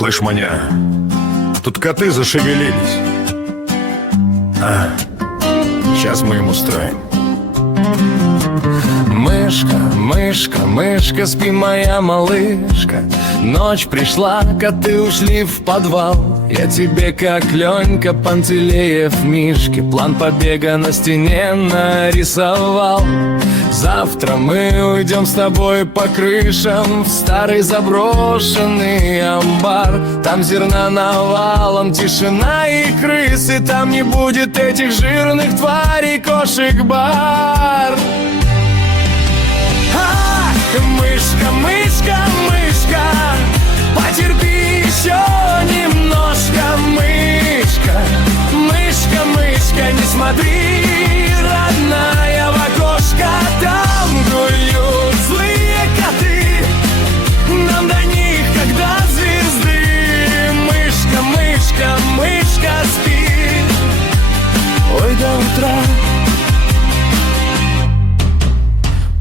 Слышь, маня, тут коты зашевелились. Сейчас мы им устроим. Мышка, мышка, мышка, спи, моя малышка. Ночь пришла, коты ушли в подвал. Я тебе, как Ленька Пантелеев Мишке, план побега на стене нарисовал. Завтра мы уйдем с тобой по крышам в старый заброшенный амбар. Там зерна навалом, тишина и крысы. Там не будет этих жирных тварей, кошек-бар. Ах, мышка, мышка, мышка, потерпи еще немножко. Мышка, мышка, мышка, не смотри, родная, в окошко. Там гуляют злые коты, нам до них как до звезды. Мышка, мышка, мышка, спи, ой, до утра.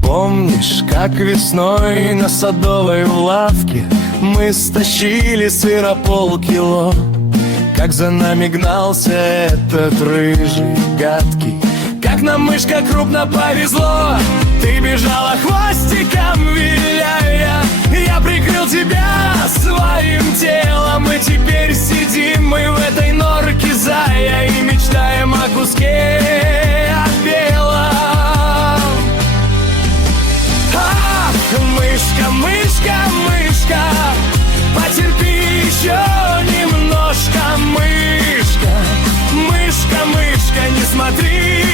Помнишь, как весной на Садовой в лавке мы стащили сыра полкило? Как за нами гнался этот рыжий гадкий, как нам, мышка, крупно повезло. Ты бежала хвостиком виляя, я прикрыл тебя своим телом. И теперь сидим мы в этой норке зая и мечтаем о куске от белого. Мышка, мышка, мышка, потерпи еще немножко. Мышка, мышка, мышка, не смотри,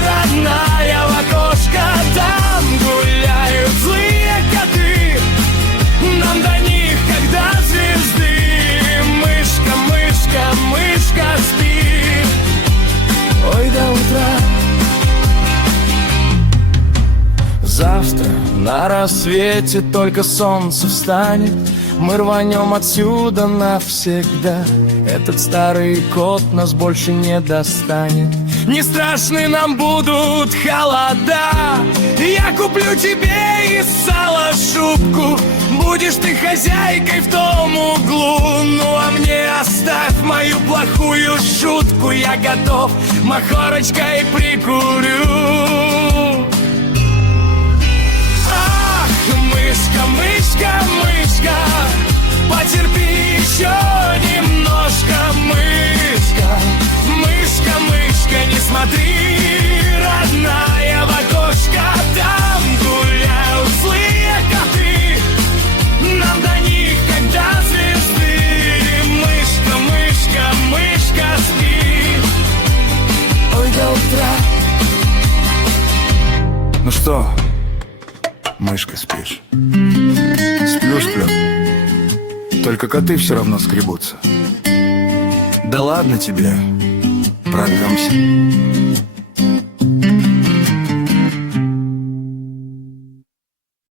родная, в окошко. Там гуляют злые коты, нам до них как до звезды. Мышка, мышка, мышка, спи, ой, до утра. Завтра на рассвете только солнце встанет, мы рванем отсюда навсегда. Этот старый кот нас больше не достанет. Не страшны нам будут холода. Я куплю тебе из сала шубку, будешь ты хозяйкой в том углу. Ну а мне оставь мою плохую шутку, я готов махорочкой прикурю. Мышка, мышка, мышка, потерпи еще немножко. Мышка, мышка, мышка, не смотри, родная, в окошко. Там гуляют злые коты, нам до них как до звезды. Мышка, мышка, мышка, спи, ой, до утра. Ну что, мышка, спишь? Сплю, сплю. Только коты все равно скребутся. Да ладно тебе, прорвемся.